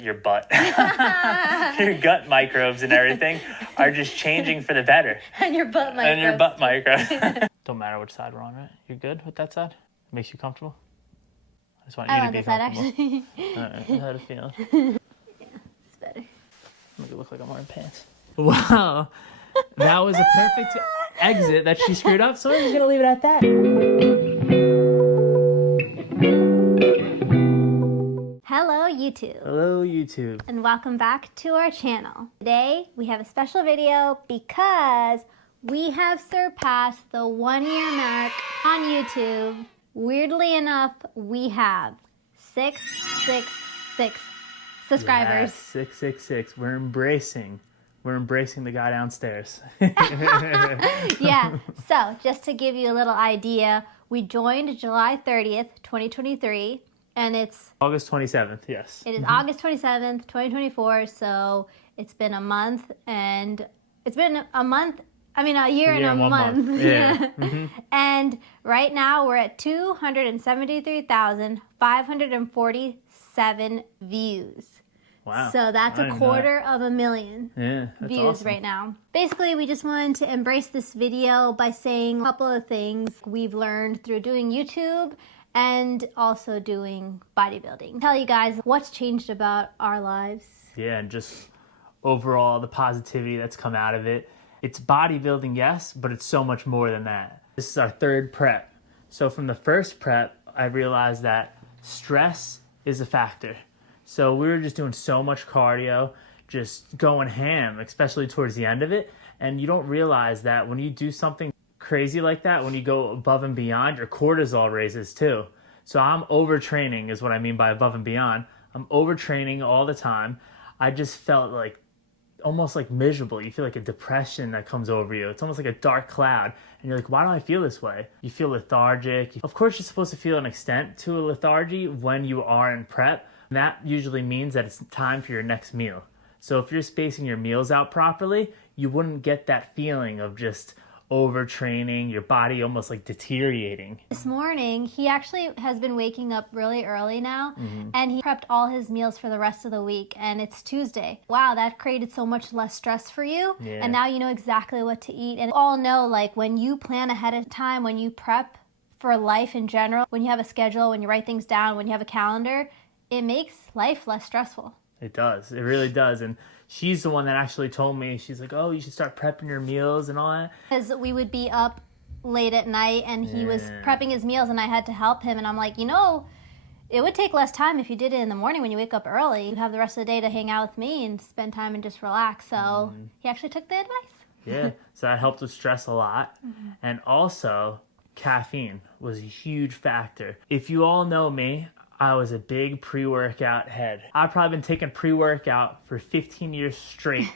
your gut microbes and everything are just changing for the better. And your butt microbes. And your butt microbes. Don't matter which side we're on, right? You're good with that side? Makes you comfortable? I just want you to be comfortable. Actually. Alright, I had a feeling. Yeah, it's better. Make it look like I'm wearing pants. Wow. That was a perfect exit that she screwed up, so I'm just gonna leave it at that. Hello, YouTube. Hello, YouTube. And welcome back to our channel. Today, we have a special video because we have surpassed the 1 year mark on YouTube. Weirdly enough, we have 666 subscribers. Yes, 666. We're embracing the guy downstairs. Yeah, so just to give you a little idea, we joined July 30th, 2023, and it's August 27th, yes. It is August 27th, 2024, so it's been a month, and it's been a year and a month. Yeah. And right now we're at 273,547 views. Wow. So that's a quarter of a million views awesome. right now. Basically, we just wanted to embrace this video by saying a couple of things we've learned through doing YouTube and also doing bodybuilding. Tell you guys what's changed about our lives. Yeah, and just overall the positivity that's come out of it. It's bodybuilding, yes, but it's so much more than that. This is our third prep. So from the first prep, I realized that stress is a factor. So we were just doing so much cardio, just going ham, especially towards the end of it. And you don't realize that when you do something crazy like that, when you go above and beyond, your cortisol raises too. So I'm overtraining is what I mean by above and beyond. I'm overtraining all the time. I just felt like almost like miserable. You feel like a depression that comes over you. It's almost like a dark cloud. And you're like, why do I feel this way? You feel lethargic. Of course, you're supposed to feel an extent to a lethargy when you are in prep. And that usually means that it's time for your next meal. So if you're spacing your meals out properly, you wouldn't get that feeling of just overtraining, your body almost like deteriorating. This morning, he actually has been waking up really early now, and he prepped all his meals for the rest of the week, and it's Tuesday. Wow, that created so much less stress for you, and now you know exactly what to eat. And we all know, like, when you plan ahead of time, when you prep for life in general, when you have a schedule, when you write things down, when you have a calendar, it makes life less stressful. It does. It really does. And she's the one that actually told me, she's like, oh, you should start prepping your meals and all that. Because we would be up late at night and he was prepping his meals and I had to help him. And I'm like, you know, it would take less time if you did it in the morning when you wake up early. You have the rest of the day to hang out with me and spend time and just relax. So he actually took the advice. Yeah. So that helped with stress a lot. And also, caffeine was a huge factor. If you all know me, I was a big pre-workout head. I've probably been taking pre-workout for 15 years straight,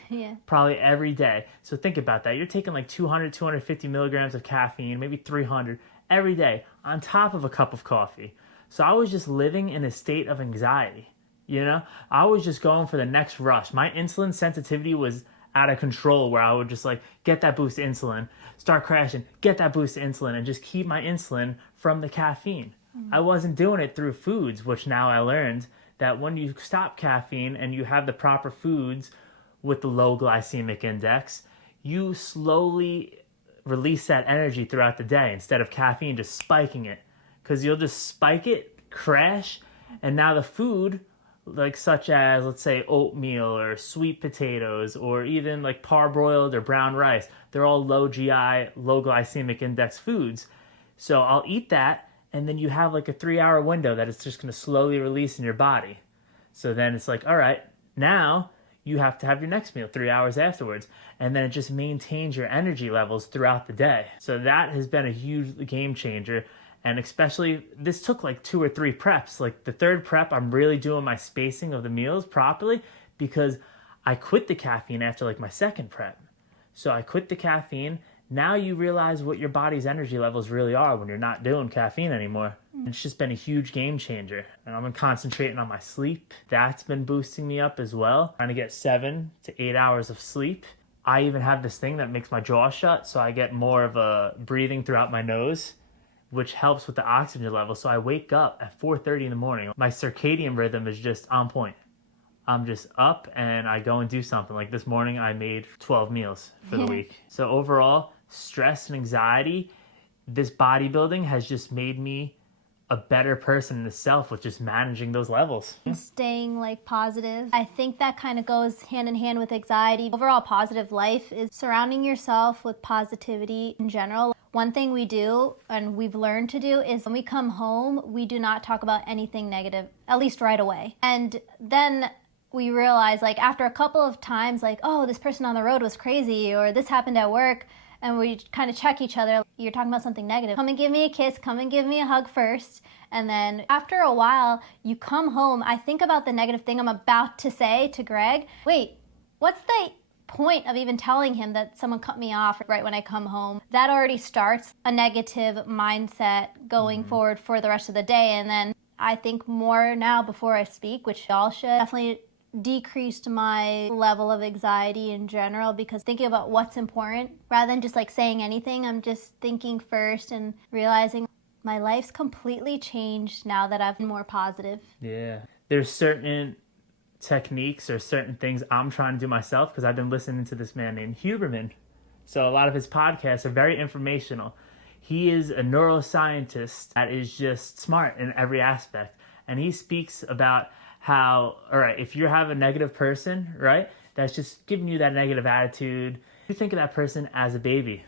probably every day. So think about that. You're taking like 200, 250 milligrams of caffeine, maybe 300 every day on top of a cup of coffee. So I was just living in a state of anxiety, you know? I was just going for the next rush. My insulin sensitivity was out of control where I would just like get that boost of insulin, start crashing, get that boost of insulin, and just keep my insulin from the caffeine. I wasn't doing it through foods, which now I learned that when you stop caffeine and you have the proper foods with the low glycemic index, you slowly release that energy throughout the day instead of caffeine just spiking it. Because you'll just spike it, crash, and now the food, like such as, let's say, oatmeal or sweet potatoes or even like parboiled or brown rice, they're all low GI, low glycemic index foods. So I'll eat that. And then you have like a 3-hour window that it's just going to slowly release in your body. So then it's like, all right, now you have to have your next meal 3 hours afterwards. And then it just maintains your energy levels throughout the day. So that has been a huge game changer. And especially, this took like 2 or 3 preps. Like the third prep, I'm really doing my spacing of the meals properly because I quit the caffeine after like my second prep. So I quit the caffeine. Now you realize what your body's energy levels really are when you're not doing caffeine anymore. It's just been a huge game changer. And I've been concentrating on my sleep. That's been boosting me up as well. Trying to get 7 to 8 hours of sleep. I even have this thing that makes my jaw shut, so I get more of a breathing throughout my nose, which helps with the oxygen level. So I wake up at 4:30 in the morning. My circadian rhythm is just on point. I'm just up and I go and do something. Like this morning, I made 12 meals for the week. So overall, stress and anxiety, this bodybuilding has just made me a better person in itself with just managing those levels. Staying like positive. I think that kind of goes hand in hand with anxiety. Overall positive life is surrounding yourself with positivity in general. One thing we do and we've learned to do is when we come home, we do not talk about anything negative, at least right away. And then we realize like after a couple of times like, oh, this person on the road was crazy or this happened at work. And we kind of check each other. You're talking about something negative. Come and give me a kiss. Come and give me a hug first. And then after a while, you come home. I think about the negative thing I'm about to say to Greg. Wait, what's the point of even telling him that someone cut me off right when I come home? That already starts a negative mindset going forward for the rest of the day. And then I think more now before I speak, which y'all should definitely decreased my level of anxiety in general because thinking about what's important rather than just like saying anything, I'm just thinking first and realizing my life's completely changed now that I've been more positive. Yeah. There's certain techniques or certain things I'm trying to do myself because I've been listening to this man named Huberman. So a lot of his podcasts are very informational. He is a neuroscientist that is just smart in every aspect. And he speaks about how, all right, if you have a negative person, right, that's just giving you that negative attitude, you think of that person as a baby.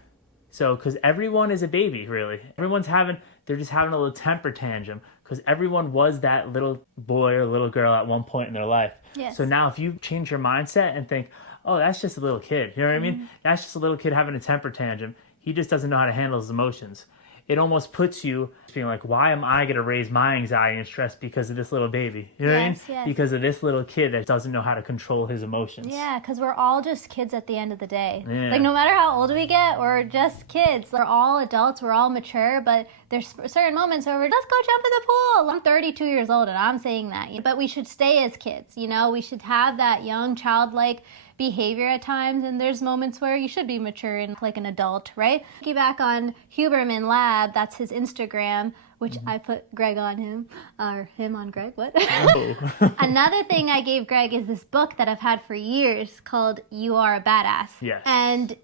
So, because everyone is a baby, really. They're just having a little temper tantrum because everyone was that little boy or little girl at one point in their life. Yes. So now if you change your mindset and think, oh, that's just a little kid, you know what I mean? That's just a little kid having a temper tantrum. He just doesn't know how to handle his emotions. It almost puts you being like, why am I going to raise my anxiety and stress because of this little baby? You know what I mean? Yes. Because of this little kid that doesn't know how to control his emotions. Yeah, because we're all just kids at the end of the day. Yeah. Like no matter how old we get, we're just kids. We're all adults, we're all mature, but there's certain moments where we're, let's go jump in the pool. I'm 32 years old and I'm saying that. But we should stay as kids, you know? We should have that young childlike behavior at times, and there's moments where you should be mature and like an adult, right? Looking back on Huberman Lab, that's his Instagram, which I put Greg on him, or him on Greg, what? Oh. Another thing I gave Greg is this book that I've had for years called You Are a Badass. Yes. And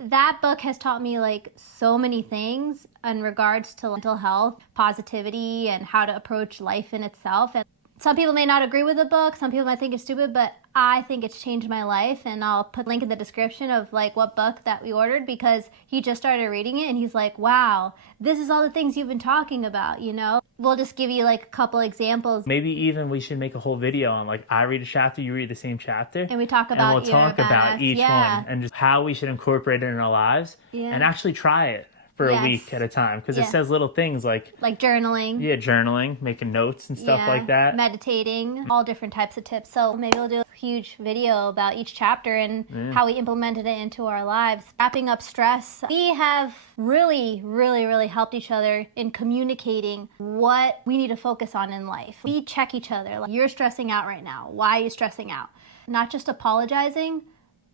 that book has taught me like so many things in regards to mental health, positivity, and how to approach life in itself. And some people may not agree with the book, some people might think it's stupid, but I think it's changed my life, and I'll put a link in the description of like what book that we ordered because he just started reading it and he's like, wow, this is all the things you've been talking about, you know? We'll just give you like a couple examples. Maybe even we should make a whole video on like I read a chapter, you read the same chapter. And we talk about and we'll talk about each one and just how we should incorporate it in our lives and actually try it for a week at a time because it says little things like journaling. Yeah, journaling, making notes and stuff like that. Meditating, all different types of tips. So maybe we'll do a huge video about each chapter and how we implemented it into our lives. Wrapping up stress, we have really, really, really helped each other in communicating what we need to focus on in life. We check each other. Like, you're stressing out right now. Why are you stressing out? Not just apologizing,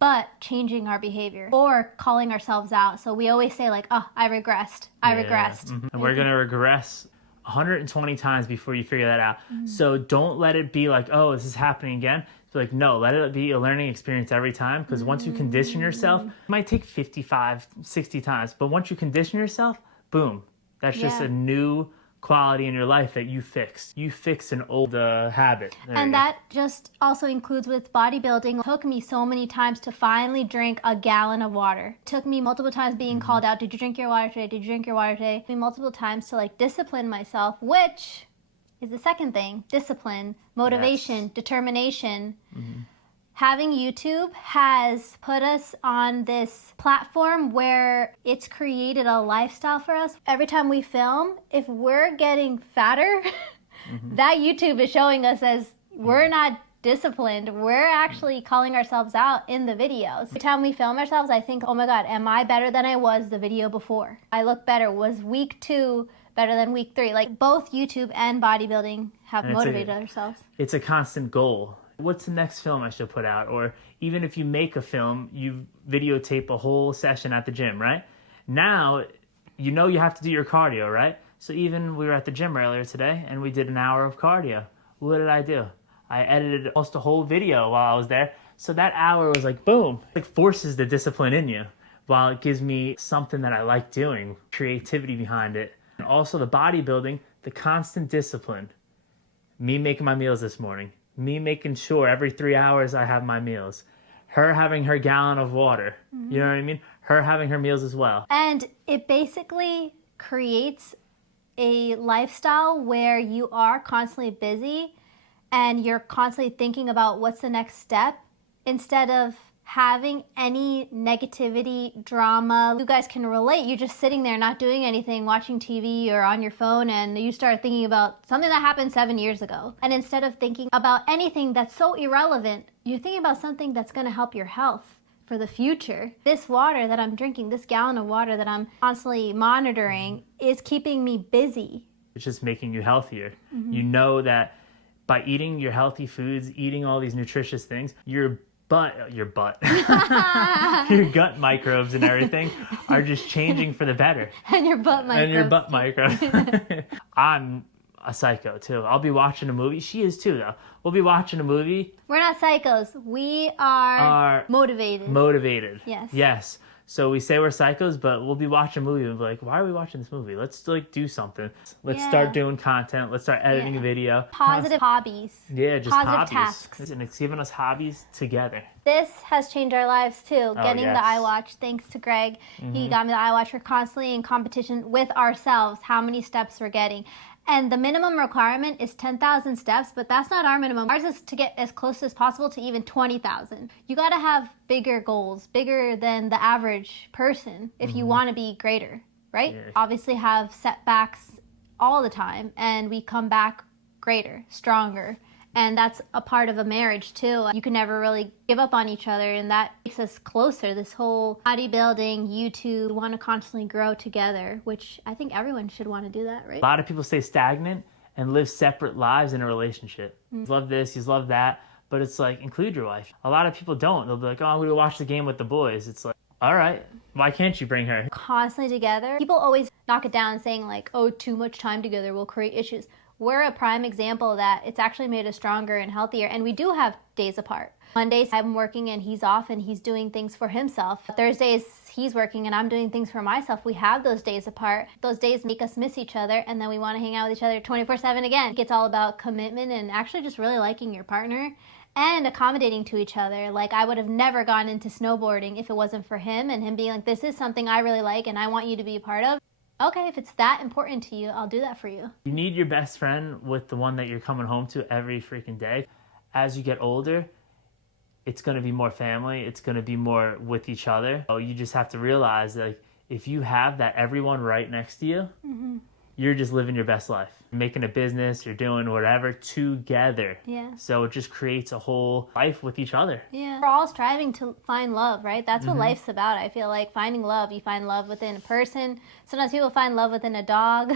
but changing our behavior or calling ourselves out. So we always say like, oh, I regressed. And we're going to regress 120 times before you figure that out. So don't let it be like, oh, this is happening again. It's like, no, let it be a learning experience every time because once you condition yourself, it might take 55, 60 times. But once you condition yourself, boom, that's just a new quality in your life that you fixed. You fixed an old habit. And that just also includes with bodybuilding. It took me so many times to finally drink a gallon of water. It took me multiple times being called out, did you drink your water today? Did you drink your water today? It took me multiple times to like discipline myself, which is the second thing. Discipline, motivation, determination. Having YouTube has put us on this platform where it's created a lifestyle for us. Every time we film, if we're getting fatter, that YouTube is showing us as we're not disciplined. We're actually calling ourselves out in the videos. Every time we film ourselves, I think, oh my God, am I better than I was the video before? I look better. Was week 2 better than week 3? Like both YouTube and bodybuilding have motivated ourselves. It's a constant goal. What's the next film I should put out? Or even if you make a film, you videotape a whole session at the gym, right? Now, you know you have to do your cardio, right? So even we were at the gym earlier today and we did an hour of cardio. What did I do? I edited almost a whole video while I was there. So that hour was like, boom, it forces the discipline in you while it gives me something that I like doing, creativity behind it. And also the bodybuilding, the constant discipline. Me making my meals this morning, me making sure every 3 hours I have my meals, her having her gallon of water, you know what I mean? Her having her meals as well. And it basically creates a lifestyle where you are constantly busy and you're constantly thinking about what's the next step instead of having any negativity, drama. You guys can relate. You're just sitting there not doing anything, watching TV or on your phone, and you start thinking about something that happened 7 years ago. And instead of thinking about anything that's so irrelevant, you're thinking about something that's going to help your health for the future. This water that I'm drinking, this gallon of water that I'm constantly monitoring is keeping me busy. It's just making you healthier. You know that by eating your healthy foods, eating all these nutritious things, your gut microbes and everything are just changing for the better. And your butt microbes. I'm a psycho too. I'll be watching a movie. She is too, though. We'll be watching a movie. We're not psychos. We are motivated. Motivated. Yes. Yes. So we say we're psychos, but we'll be watching a movie and be like, why are we watching this movie? Let's do something. Let's start doing content. Let's start editing a video. Positive hobbies. Yeah, just positive hobbies. Tasks. And it's giving us hobbies together. This has changed our lives too. Getting yes. the iWatch, thanks to Greg. He got me the iWatch. We're constantly in competition with ourselves, how many steps we're getting. And the minimum requirement is 10,000 steps, but that's not our minimum. Ours is to get as close as possible to even 20,000. You got to have bigger goals, bigger than the average person if you want to be greater, right? Yeah. Obviously have setbacks all the time, and we come back greater, stronger. And that's a part of a marriage too. You can never really give up on each other, and that makes us closer. This whole bodybuilding, YouTube, we want to constantly grow together, which I think everyone should want to do that, right? A lot of people stay stagnant and live separate lives in a relationship. You love this, you love that, but it's like, include your wife. A lot of people don't. They'll be like, oh, I'm going to watch the game with the boys. It's like, all right, why can't you bring her? Constantly together. People always knock it down saying like, oh, too much time together will create issues. We're a prime example that it's actually made us stronger and healthier, and we do have days apart. Mondays I'm working and he's off and he's doing things for himself. Thursdays he's working and I'm doing things for myself. We have those days apart. Those days make us miss each other, and then we want to hang out with each other 24/7 again. It's all about commitment and actually just really liking your partner and accommodating to each other. Like, I would have never gone into snowboarding if it wasn't for him and him being like, this is something I really like and I want you to be a part of. Okay, if it's that important to you, I'll do that for you. You need your best friend with the one that you're coming home to every freaking day. As you get older, it's going to be more family. It's going to be more with each other. So you just have to realize that if you have that everyone right next to you, you're just living your best life. You're making a business, you're doing whatever together. Yeah. So it just creates a whole life with each other. Yeah. We're all striving to find love, right? That's what life's about. I feel like finding love. You find love within a person. Sometimes people find love within a dog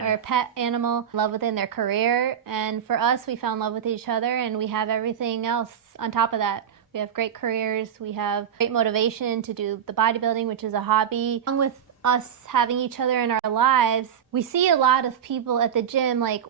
or a pet animal, love within their career. And for us, we found love with each other, and we have everything else on top of that. We have great careers. We have great motivation to do the bodybuilding, which is a hobby. Along with us having each other in our lives, we see a lot of people at the gym, like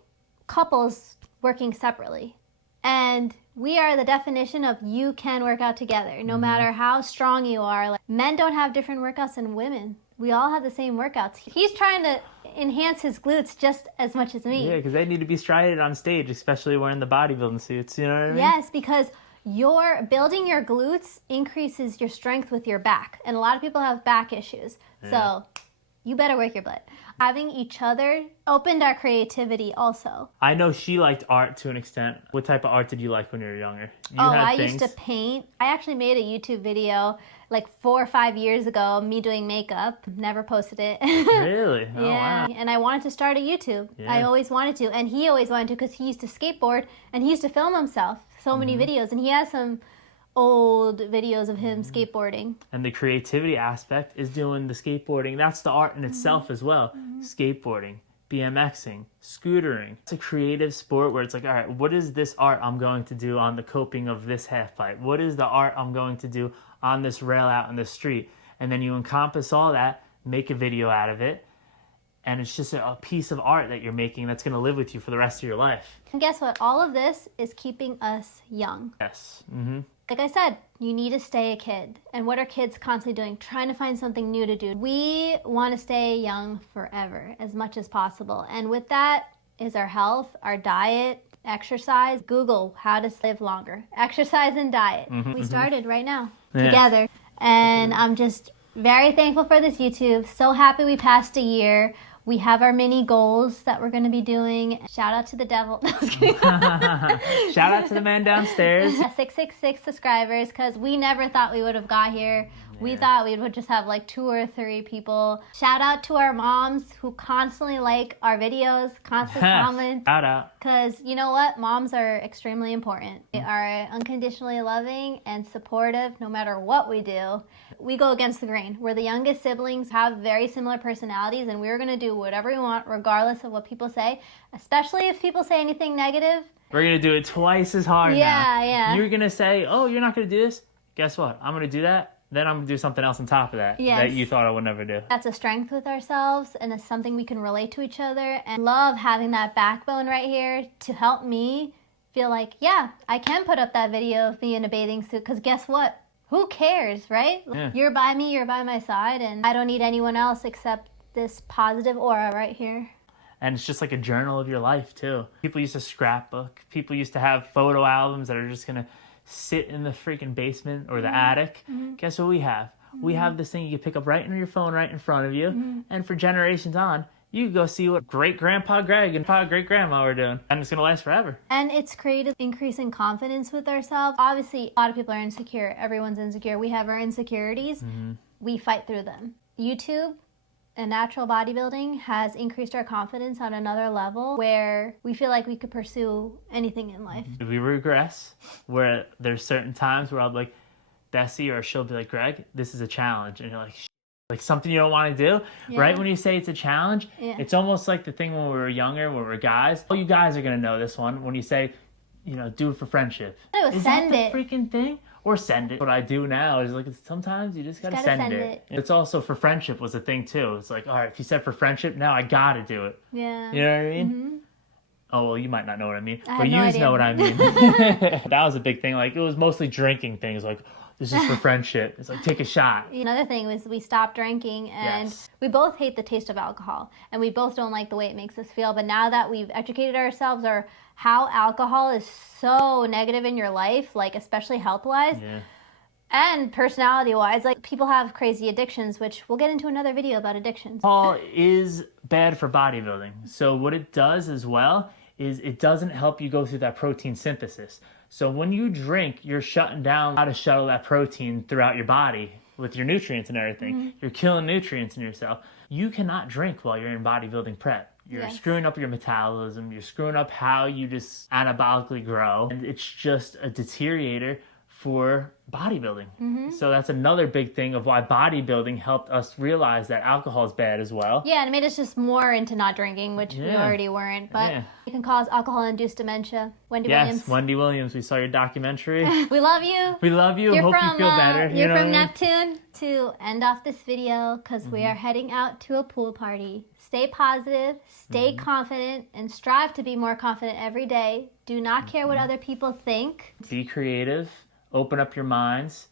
couples working separately. And we are the definition of you can work out together, no matter how strong you are. Like, men don't have different workouts than women. We all have the same workouts. He's trying to enhance his glutes just as much as me. Yeah, because they need to be strided on stage, especially wearing the bodybuilding suits, you know what I mean? Yes, because your building your glutes increases your strength with your back. And a lot of people have back issues. So you better work your butt. Having each other opened our creativity also. I know she liked art to an extent. What type of art did you like when you were younger? I used to paint. I actually made a YouTube video like 4 or 5 years ago, me doing makeup. Never posted it. Really? Oh, yeah. Wow. And I wanted to start a YouTube. Yeah. I always wanted to. And he always wanted to because he used to skateboard and he used to film himself. So many videos. And he has some old videos of him skateboarding. And the creativity aspect is doing the skateboarding. That's the art in itself as well. Skateboarding, BMXing, scootering. It's a creative sport where it's like, all right, what is this art I'm going to do on the coping of this half pipe? What is the art I'm going to do on this rail out in the street? And then you encompass all that, make a video out of it, And it's just a piece of art that you're making that's going to live with you for the rest of your life. And guess what? All of this is keeping us young. Yes. Mm-hmm. Like I said, you need to stay a kid. And what are kids constantly doing? Trying to find something new to do. We want to stay young forever, as much as possible. And with that is our health, our diet, exercise. Google how to live longer. Exercise and diet. Mm-hmm, we started right now together. And I'm just very thankful for this YouTube. So happy we passed a year. We have our mini goals that we're going to be doing. Shout out to the devil. No, I was kidding. Shout out to the man downstairs. 666 subscribers, because we never thought we would have got here. Yeah. We thought we would just have like 2 or 3 people. Shout out to our moms who constantly like our videos, constant comments. Shout out. Because you know what? Moms are extremely important. They are unconditionally loving and supportive no matter what we do. We go against the grain. We're the youngest siblings, have very similar personalities, and we're going to do whatever we want regardless of what people say, especially if people say anything negative. We're going to do it twice as hard now. Yeah. You're going to say, oh, you're not going to do this? Guess what? I'm going to do that. Then I'm going to do something else on top of that that you thought I would never do. That's a strength with ourselves, and it's something we can relate to each other. And love having that backbone right here to help me feel like, yeah, I can put up that video of me in a bathing suit, because guess what? Who cares, right? Yeah. You're by me, you're by my side, and I don't need anyone else except this positive aura right here. And it's just like a journal of your life, too. People used to scrapbook. People used to have photo albums that are just going to sit in the freaking basement or the attic. Guess what we have? We have this thing you can pick up right on your phone right in front of you. And for generations on, you can go see what great-grandpa Greg and great-grandma were doing. And it's going to last forever. And it's created increase in confidence with ourselves. Obviously, a lot of people are insecure. Everyone's insecure. We have our insecurities. We fight through them. YouTube and natural bodybuilding has increased our confidence on another level where we feel like we could pursue anything in life. We regress where there's certain times where I'll be like, Bessie, or she'll be like, Greg, this is a challenge. And you're like something you don't want to do, right? When you say it's a challenge, it's almost like the thing when we were younger, when we were guys. Oh, you guys are going to know this one. When you say, do it for friendship. Is send that the freaking thing? Or send it. What I do now is like, sometimes you just got to send it. It's also for friendship was a thing too. It's like, all right, if you said for friendship, now I got to do it. Yeah. You know what I mean? Oh, well, you might not know what I mean. But you know what I mean. That was a big thing. Like, it was mostly drinking things. Like, this is for friendship. It's like, take a shot. Another thing was we stopped drinking, and we both hate the taste of alcohol, and we both don't like the way it makes us feel. But now that we've educated ourselves or how alcohol is so negative in your life, like especially health-wise and personality-wise, like people have crazy addictions, which we'll get into another video about addictions. Alcohol is bad for bodybuilding. So what it does as well is it doesn't help you go through that protein synthesis. So when you drink, you're shutting down how to shuttle that protein throughout your body with your nutrients and everything. You're killing nutrients in yourself. You cannot drink while you're in bodybuilding prep. You're screwing up your metabolism. You're screwing up how you just anabolically grow. And it's just a deteriorator for bodybuilding. So that's another big thing of why bodybuilding helped us realize that alcohol is bad as well. Yeah, and it made us just more into not drinking, which we already weren't. But it can cause alcohol-induced dementia. Wendy Williams. Yes, Wendy Williams. We saw your documentary. We love you. We love you. Hope you feel better. You're from Neptune. To end off this video, because we are heading out to a pool party. Stay positive, stay confident, and strive to be more confident every day. Do not care what other people think. Be creative. Open up your minds.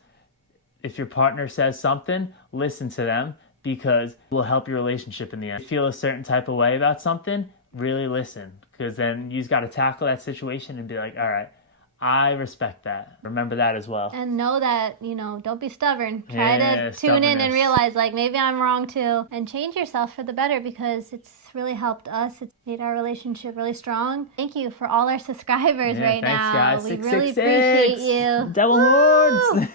If your partner says something, listen to them, because it will help your relationship in the end. If you feel a certain type of way about something, really listen, because then you just got to tackle that situation and be like, all right, I respect that. Remember that as well. And know that, don't be stubborn. Try to tune in and realize, like, maybe I'm wrong too. And change yourself for the better, because it's really helped us. It's made our relationship really strong. Thank you for all our subscribers right now. Guys. We really appreciate you. Devil horns.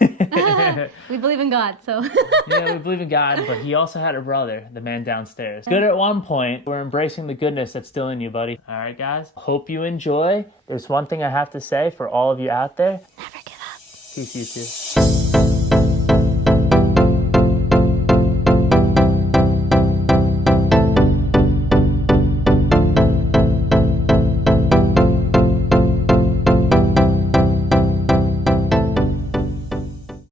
We believe in God, so. Yeah, we believe in God, but he also had a brother, the man downstairs. Good at one point. We're embracing the goodness that's still in you, buddy. All right, guys. Hope you enjoy. There's one thing I have to say for all of you out there. Never give up. Peace, YouTube.